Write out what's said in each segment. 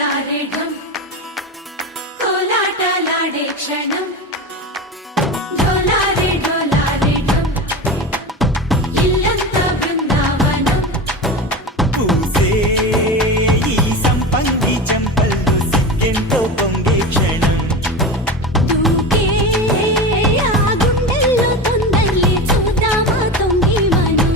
డోలారే ఢమ్ కోలాటలాడే క్షణం డోలారే డోలారే ఢమ్ ఇల్లంతా బృందావనం పూసే ఈ సంపంగి చెంపల్లో సిగ్గెంతో పొంగే క్షణం దూకే ఆ గుండెల్లో తొందరలే చూద్దామా తొంగి మనం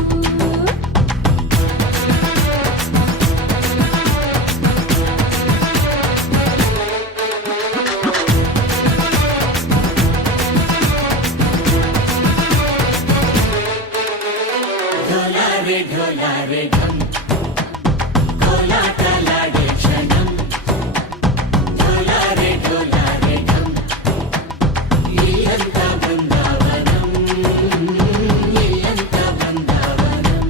డోలారే డోలారే ఢమ్ కోలాటలాడే క్షణం డోలారే డోలారే ఢమ్ ఇల్లంతా బృందావనం ఇల్లంతా బృందావనం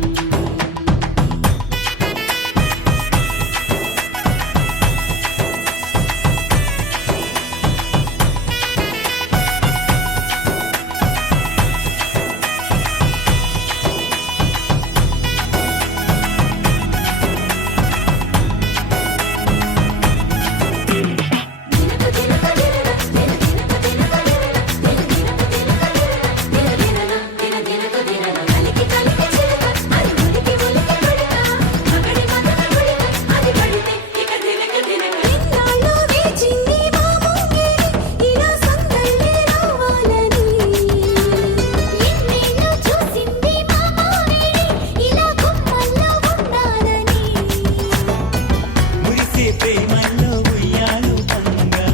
మురిసే ప్రేమల్లో ఉయ్యాలు పంగా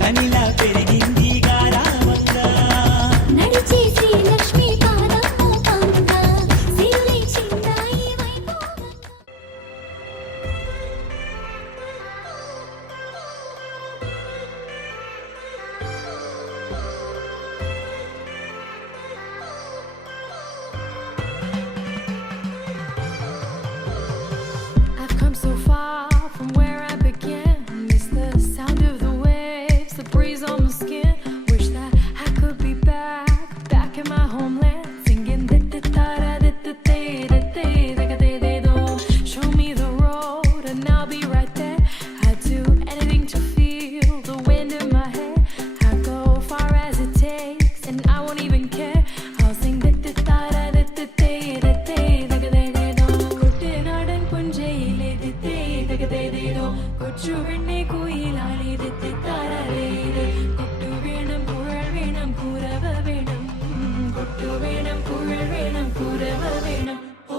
తనిలా పెరిగింది గారావంగా నడిచే Srilakshmi పాదమ్మ పంగా సిరులే చిందాయి వైభోగంగా I've come so far from where I began. Miss the sound of the waves, the breeze on my skin. Wish that I could be back in my homeland, singing da-da-da-da-da-da-da-da-da-da-da-da-da. Show me the road and I'll be right there. I'd do anything to feel the wind in my hair. I'd go far as it takes and I won't even care. I'll sing da-da-da-da-da-da-da-da-da-da-da. കുട്ടനാടൻ പുഞ്ചയിലെ ദിത്തേ കൊച്ചുവെണ്ണെ കുയിലാളി ദിത്താരേ കൊട്ടു വേണം കുഴൽ വേണം കുരവ വേണം കൊട്ടു വേണം കുഴൽ വേണം കുരവ വേണം ഓ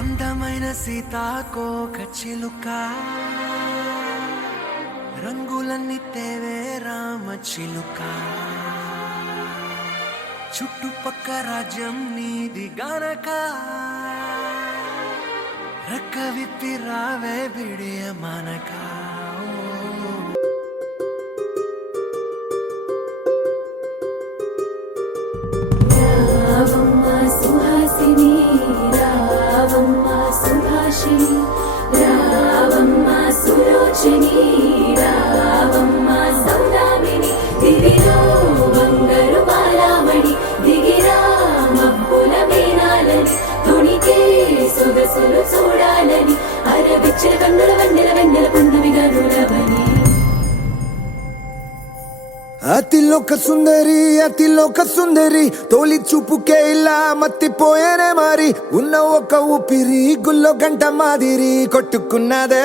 అందమైన సీతాకోక చిలుక రంగులన్నీ తేవే రామ చిలుక చుట్టుపక్క రాజ్యం నీది గనక రెక్క విప్పి రావే బిడియ మనక రావమ్మ సుహాసిని రావమ్మ సుభాషిణి రావమ్మ సులోచని రావమ్మ సౌదామిని చిలకన్నుల వెన్నెల వెన్నెల పున్నమిగా నులవని అతిలోక సుందరి తోలి చూపుకే ఇలా మత్తిపోయేనే మారి ఉన్న ఒక ఊపిరి గుల్లో గంట మాదిరి కొట్టుకున్నదే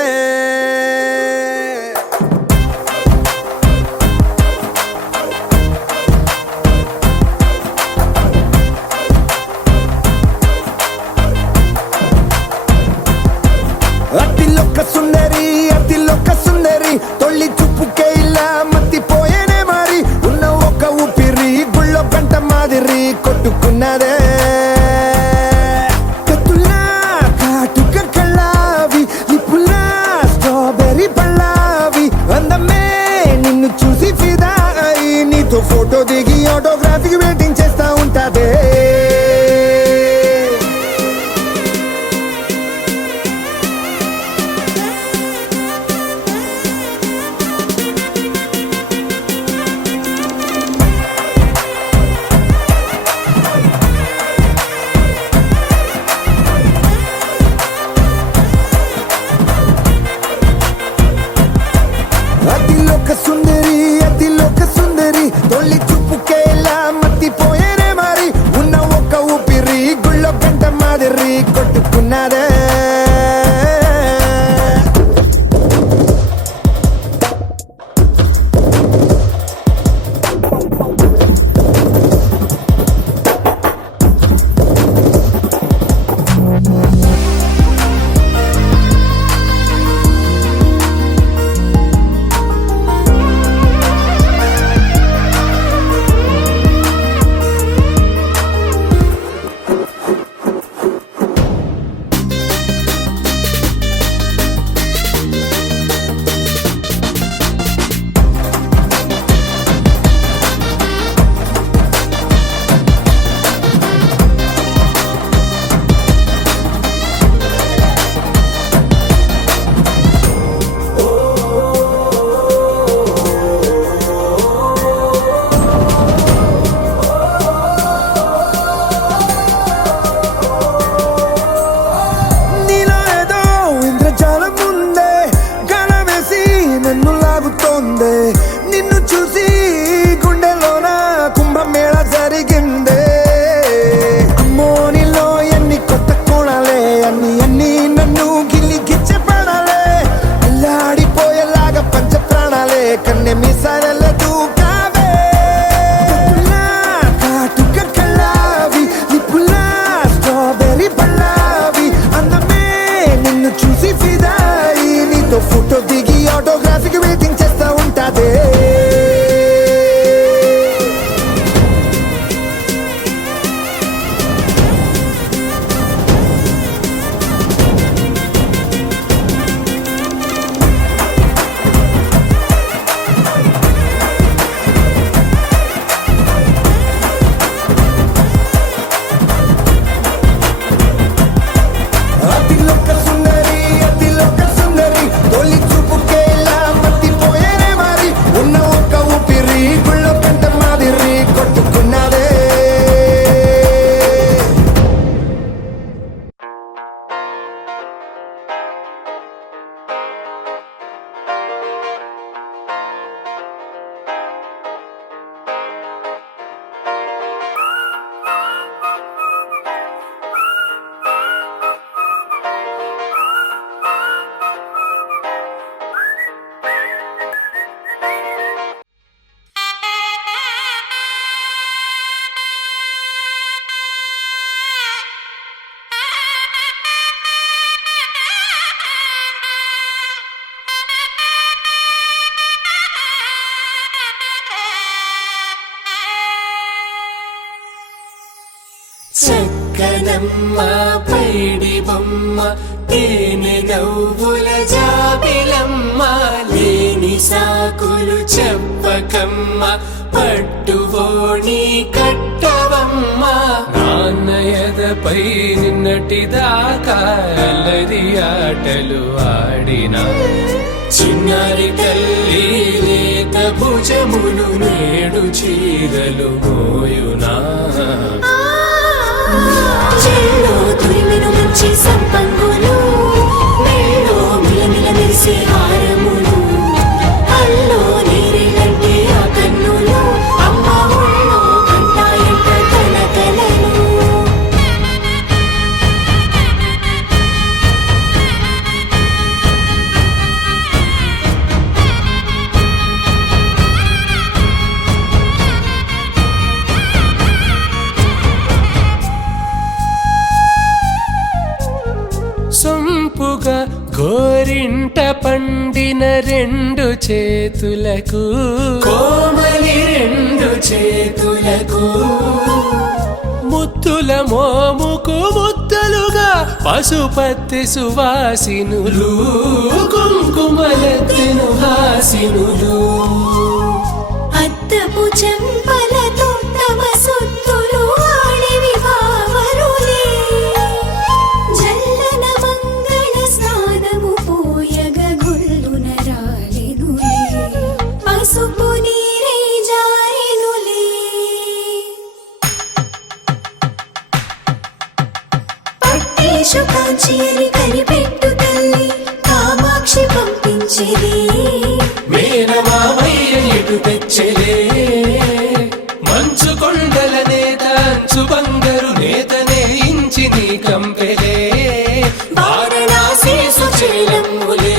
అతిలోక సుందరి తొలి చూపుకే ఇలా మత్తిపోయేనే మారి ఉన్న ఒక ఊపిరి గుళ్ళో గంట మాదిరి కొట్టుకున్నదే కత్తులా కాటుక కళ్ళావి లిప్పులా స్ట్రాబెర్రీ పళ్ళావి అందమే నిన్ను చూసి ఫిదా అయి నీతో ఫోటో దిగి ఆటోగ్రాఫీకి వెయిటింగ్ చేస్తా ఉంటాదే అతిలోక సుందరి తొలి చూపుకే ఇలా మత్తిపోయేనే మారి ఉన్న ఒక ఊపిరి గుళ్ళో గంట మాదిరి కొట్టుకున్నదే నిన్ను చూసి గుండెలోన కుంభమేళ జరిగిందే అమ్మో నీలో ఎన్ని కొత్త కోణాలే అన్ని నన్ను గిల్లి గిచ్చపడాలే అల్లాడిపోయేలాగా పంచ ప్రాణాలే కన్నె మీసాల దూకావే కాటుక కళ్ళావి లిప్పులా స్ట్రాబెర్రీ పళ్ళావి అందమే నిన్ను చూసి ఫిదాయి నీతో ఫోటో దిగి ఆటోగ్రాఫీకి వెయిటింగ్ చేస్తా ఉంటాదే అతిలోక సుందరి తొలి చూపుకే ఇలా మత్తిపోయేనే మారి ఉన్న ఒక ఊపిరి గుళ్ళో గంట మాదిరి కొట్టుకున్నదే చక్కనమ్మ పైడి బొమ్మ తేనె నవ్వుల జాబిలమ్మ లేని సాకులు చెప్పకమ్మ పట్టువోణి కట్టవమ్మ నాన్నయదపై నిన్నటిదాకా అల్లరి ఆటలు ఆడిన చిన్నారి తల్లి లేత భుజములు నేడు చీరలు మోయునా చెల్లో తురిమిను మంచి సంపంగులు మెళ్ళో కోరిన రెండు చేతులకు కోమలి రెండు చేతులకు ముత్తుల మోముకు ముద్దలుగా పసుపత్తి సువాసినులు కుంకుమలెత్తెను హాసినులు అద్దపు చెంపలతో తమ సొత్తులు ఆడివి వావరులే జల్లన మంగళ స్నానము పోయగ గుళ్ళున రాలెనులే పసుపు నీరై జారెనులే పట్టేషు కాంచి అని కనిపెట్టు తల్లి కామాక్షి పంపించిరి మేనమామయ్య ఎటు తెచ్చలే మంచు కొండల నేత అంచు బంగారు నేతనే ఇంచి నీ కంపెలే వారణాసి సుచేలమ్ములే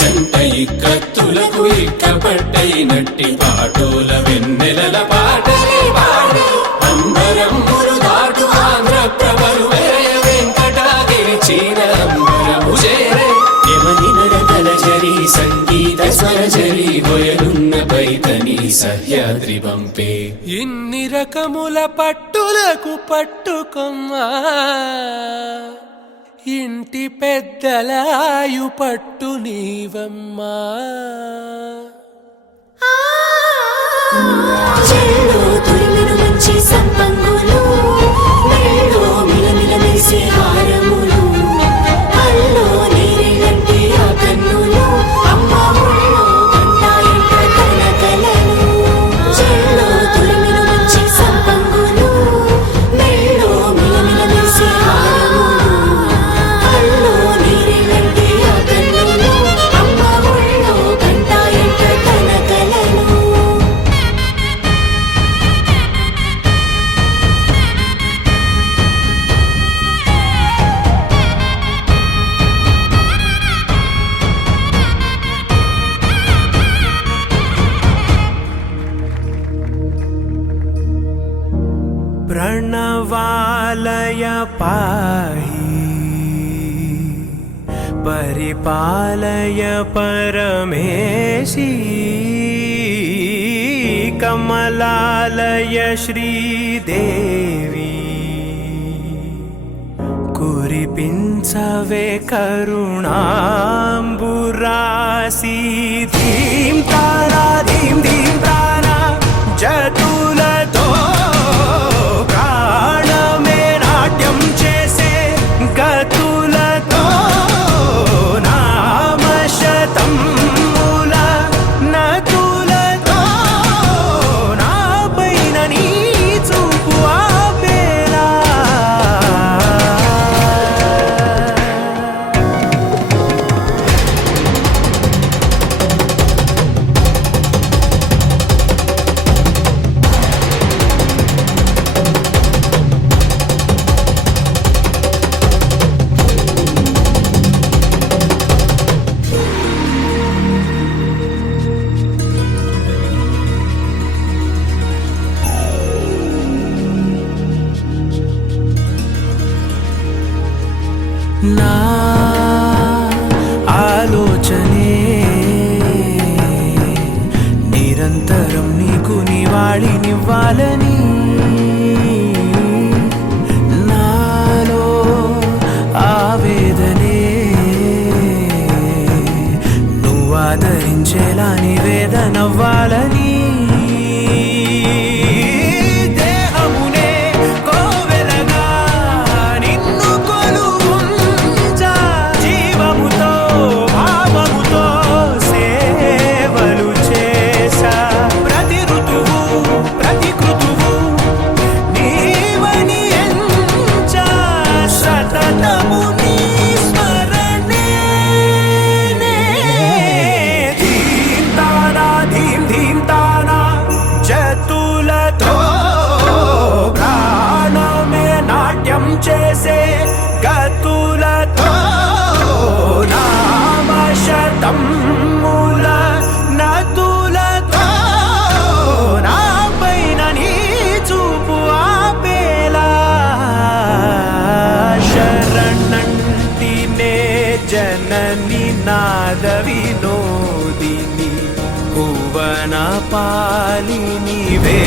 జంట ఇక్కత్తులకు ఇక్కపట్టైనట్టి పాటోల వెన్నెలల పాటలే పాడే అంబరమ్ములు దాటు ఆంధ్ర ప్రభలు వేయ వెంకటాగిరి చీర అంబరము చేరే యమని నడకల జరి సంగీత స్వరజరి హొయలున్న పైతని సహ్యాద్రి పంపే ఇన్ని రకముల పట్టులకు పట్టుకొమ్మా ఇంటి పెద్దలాయు పట్టు నీవమ్మా చెల్లో తురిమెను మంచి సంపంగులు మెళ్ళో మిలమిల మెరిసే హారములు అల్లో నీరెళ్ళంటి ఆ కన్నులు అమ్మ ఒళ్ళో కంటాయంట కలకలను చెల్లో తురిమెను మంచి సంపంగులు మెళ్ళో మిలమిల మెరిసే హారములు అల్లో నీరెళ్ళంటి ఆ కన్నులు అమ్మ ఒళ్ళో కంటాయంట కలకలను प्रणवालय पाहि परिपालय परमेशी कमलालय श्रीदेवी కురిపించవే కరుణాంబురాసి ధీం తారా ధీం ధీం తారా జతులతో ప్రాణమే నాట్యం చేసే గతులతో నామశతం మూల నతులతో నా పైన నీ చూపు ఆపేలా నా ఆలోచనే నిరంతరం నీకు నివాళినివ్వాలని నాలో ఆవేదనే నువ్వు ఆదరించేలా నివేదనవ్వాలని దేహమునే కోవెలగా నిన్ను కొలువుంచా జీవముతో భావముతో సేవలు చేసా ప్రతి ఋతువు ప్రతి కృతువు నీవని ఎంచా సతతము నీ స్మరణే ధీం తారా ధీం ధీం తా నా పాలి నీవే